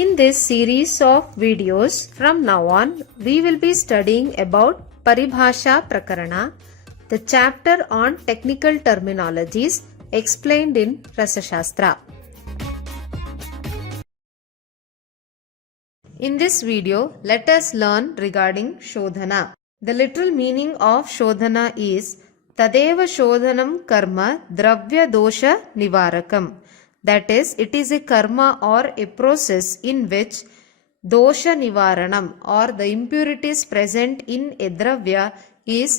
In this series of videos from now on, we will be studying about Paribhasha Prakarana, the chapter on technical terminologies explained in Rasashastra. In this video, let us learn regarding Shodhana. The literal meaning of Shodhana is Tadeva Shodhanam Karma Dravya Dosha Nivarakam. That is, it is a karma or a process in which dosha nivaranam or the impurities present in a dravya is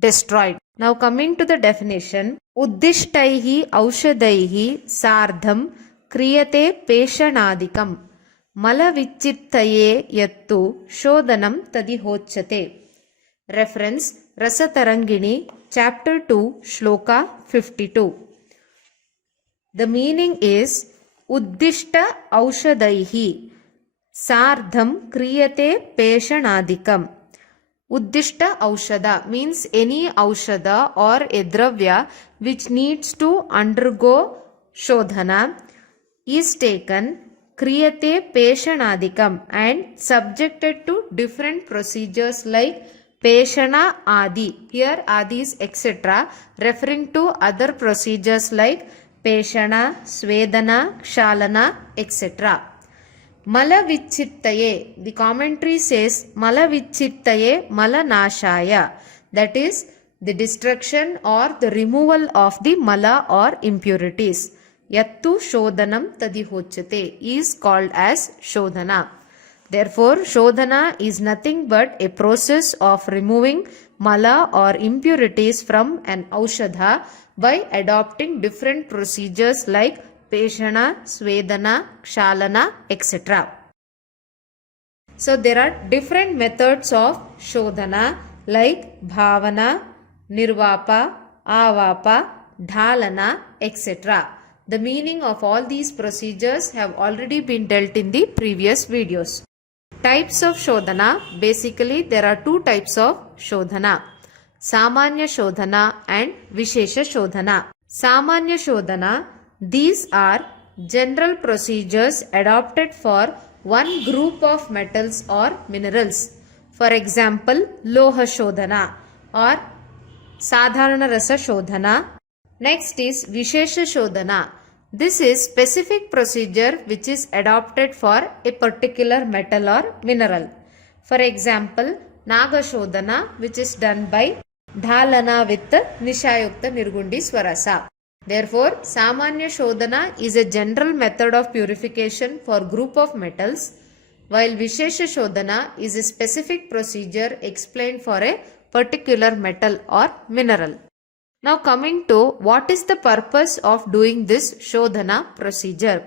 destroyed. Now coming to the definition, uddishtaihi aushadaihi sardham kriyate peshanadikam malavichittaye yattu shodhanam tadihochate. Reference Rasatarangini chapter 2 shloka 52. The meaning is Uddishta Aushadaihi Sardham Kriyate Peshanadikam. Uddishta Aushada means any Aushada or a Dravya which needs to undergo Shodhana is taken Kriyate Peshanadikam and subjected to different procedures like Peshana Adi. Here Adi is etc. referring to other procedures like Peshana, Svedana, Kshalana, etc. Malavichittaye. The commentary says Malavichittaye Malanashaya. That is the destruction or the removal of the mala or impurities. Yattu Shodhanam Tadihochate is called as Shodhana. Therefore, Shodhana is nothing but a process of removing mala or impurities from an aushadha by adopting different procedures like Peshana, Svedana, Kshalana, etc. So there are different methods of Shodhana like BHAVANA, NIRVAPA, AVAPA, DHALANA, etc. The meaning of all these procedures have already been dealt in the previous videos. Types of Shodhana. Basically, there are two types of Shodhana. Samanya Shodhana and Vishesha Shodhana. Samanya Shodhana, these are general procedures adopted for one group of metals or minerals. For example, Loha Shodhana or Sadharana Rasa Shodhana. Next is Vishesha Shodhana. This is specific procedure which is adopted for a particular metal or mineral. For example, Naga Shodhana, which is done by DHALANA with Nishayukta Nirgundi Swarasa. Therefore, Samanya Shodhana is a general method of purification for group of metals, while Vishesha Shodhana is a specific procedure explained for a particular metal or mineral. Now coming to what is the purpose of doing this Shodhana procedure.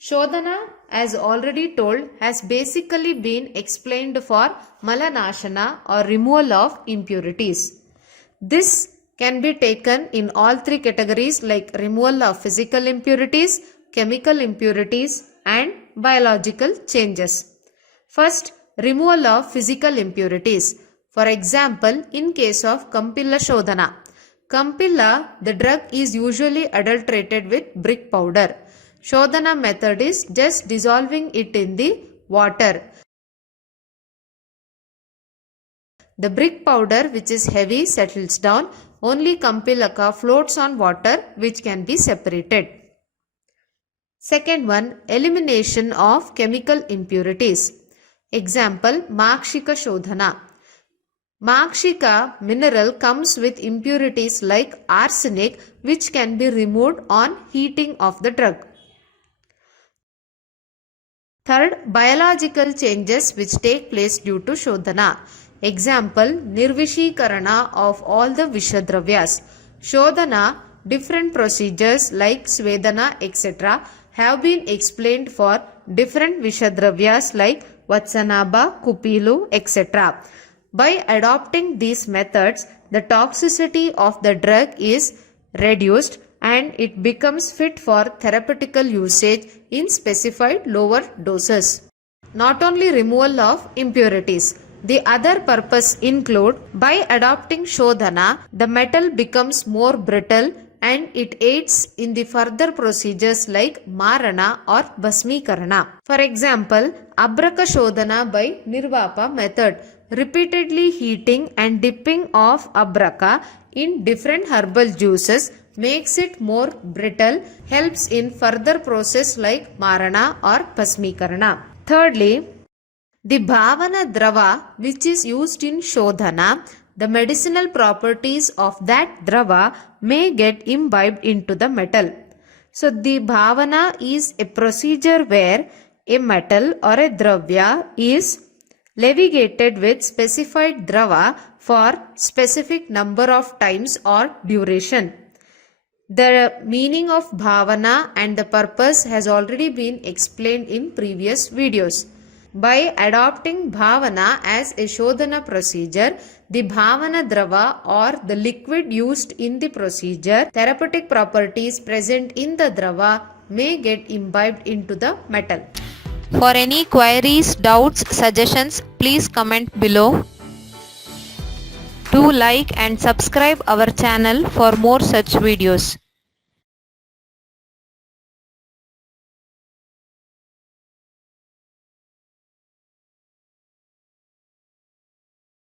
Shodhana, as already told, has basically been explained for malanashana or removal of impurities. This can be taken in all three categories like removal of physical impurities, chemical impurities and biological changes. First, removal of physical impurities. For example, in case of Kampila Shodhana. Kampila, the drug is usually adulterated with brick powder. Shodhana method is just dissolving it in the water. The brick powder which is heavy settles down. Only Kampilaka floats on water which can be separated. Second one, elimination of chemical impurities. Example, Makshika Shodhana. Makshika mineral comes with impurities like arsenic which can be removed on heating of the drug. Third, biological changes which take place due to Shodhana. Example, Nirvishikarana of all the Vishadravyas. Shodhana, different procedures like Svedana etc. have been explained for different Vishadravyas like Vatsanaba, Kupilu etc. By adopting these methods, the toxicity of the drug is reduced and it becomes fit for therapeutical usage in specified lower doses. Not only removal of impurities, the other purpose include by adopting Shodhana, the metal becomes more brittle and it aids in the further procedures like Marana or Bhasmikarana. For example, Abraka Shodhana by NIRVAPA method, repeatedly heating and dipping of abraka in different herbal juices makes it more brittle, helps in further process like Marana or Bhasmikarana. Thirdly, the Bhavana Drava, which is used in Shodhana, the medicinal properties of that Drava may get imbibed into the metal. So, the Bhavana is a procedure where a metal or a Dravya is levigated with specified Drava for specific number of times or duration. The meaning of Bhavana and the purpose has already been explained in previous videos. By adopting Bhavana as a Shodhana procedure, the Bhavana Drava or the liquid used in the procedure, therapeutic properties present in the Drava may get imbibed into the metal. For any queries, doubts, suggestions, please comment below. Do like and subscribe our channel for more such videos.